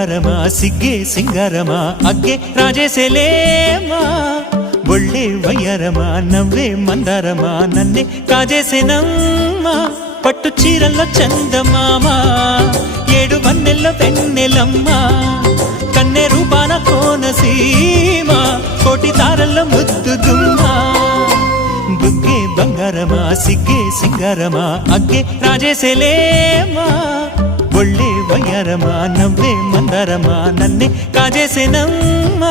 బంగారమా సిగ్గే సింగారమా అగ్గే రాజేసేలేమా ఒళ్ళే వయ్యారమా నవ్వే మందారమా నన్నే కాజేసేనమ్మా పట్టు చీరల్లో చందమామా ఏడు వన్నెల్లో వెన్నెలమ్మా కన్నె రూపాన కోనసీమ కోటి తారల్లో ముద్దుదుమ్మా బుగ్గే బంగారమా సిగ్గే సింగారమా అగ్గే రాజేసేలేమా ఒళ్ళే వయ్యారమా నవ్వే మందారమా నన్నే కాజేసేనమ్మా